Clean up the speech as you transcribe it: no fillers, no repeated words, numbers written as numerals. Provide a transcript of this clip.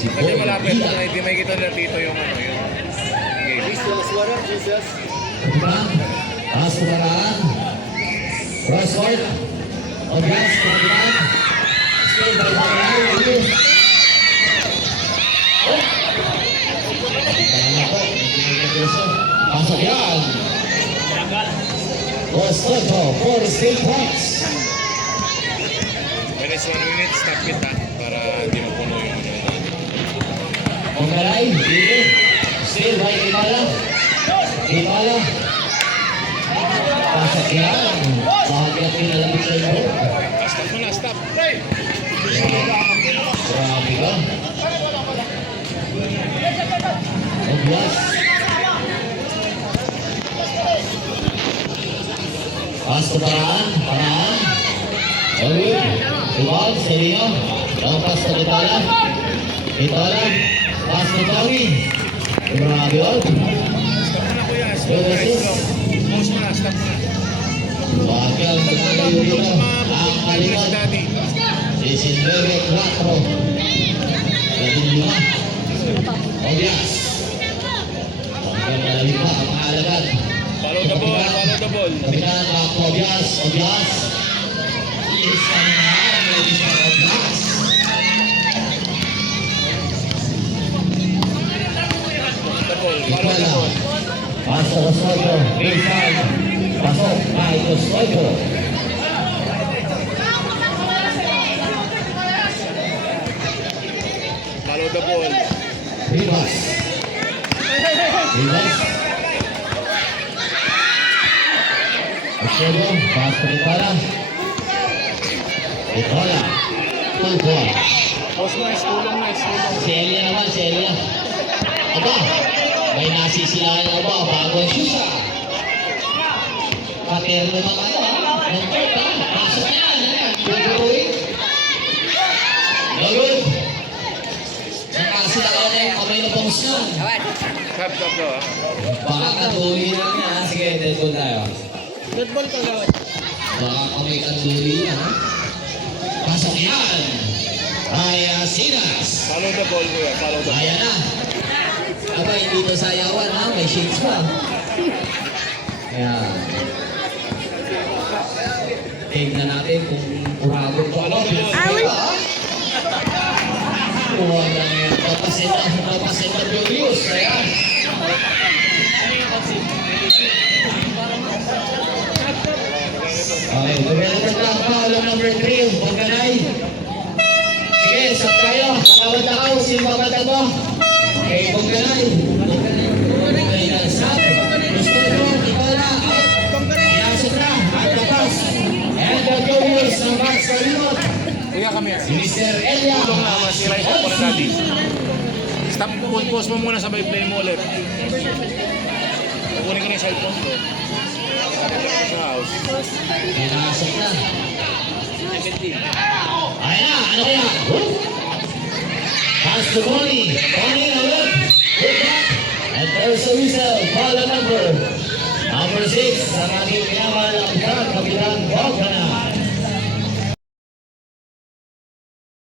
Kasi malapit na, hindi may kita na dito yung ano yun. Okay. Diba? Taas kumaraan. Crossword. Obias, kapitan. Still by Bayan. Pasok yan. Costoto, 4 straight points. When it's 1 minute, stop it ha, para hindi mapuno yung ano. Pagkalay, dito. Still by Imala. Imala. Pasok yan. Bakit ang pinalapit sa iyo? Stop mo na, stop. Grabe ka. Obias. Pas ke paraan. Lalu, Iwan, Selino. Lepas ke Itala. Pas ke Tony. Grabe yun. Stop mo na kuya, slow guys, slow. Pause mo na, stop mo na. Bakal berkali dito. Ang kalimat. Daddy. Si Silvere 4. Lagi 5. Obias. Bakal na 5 ang mahalagan. Follow the ball, follow the ball. Kapitan Pak Obias. Isang na, lagi sa Obias. The ball, follow the ball. Pasok ke Sojo, Rizal. Pasok, Maiko Sojo. Follow the ball. Ribas. Sojo, pas ke Itola. Tulko. Pause mo, tulong na, tulong. Si Elia naman, si Elia. Aba, may nasisilahan na ba? Bagong syusa. Paterno naman ano, ng third, ha? Pasok na yan, ha? Tutuloy. No good. Nakasilakan na yung kamay na bangus na. Stop daw ha. Baka katuloy lang yan, ha? Sige, telepon tayo. Red ball ka gawin. Baka kamay katuloy yan, ha? Pasok yan. Ay, Sinas. Follow the ball kuya, follow the ball. Ayan na. Aba, hindi to sayawan, ha? May shades pa. Ayan. Tignan natin kung uragon ko. Follow the ball. Huwag lang yan. Papasin na Julius. Ayan. Okay, development lang pa. Alam number 3. Pagkanay. Sige, sab tayo. Pakawad na ako. Sino pamatag mo? Okay, pagkanay. Pagkanay na sab. Gusto nyo, Itola. Yasok na. At tapas. And the Julius ng Max Kalimot. Kuya kami. Si Mr. Elia. Tulong na, masira yung cellphone na daddy. Stop, pause mo muna, sabay play mo ulit. Kukunin ko na yung cellphone ko. Sa house. Pinasok na. Ayan na, ano kaya? Pass to Tony. Tony na ulit. Good back. And there's a whistle. Ball number 6. Ang ating pinamahal ang Kapitan Bogdana.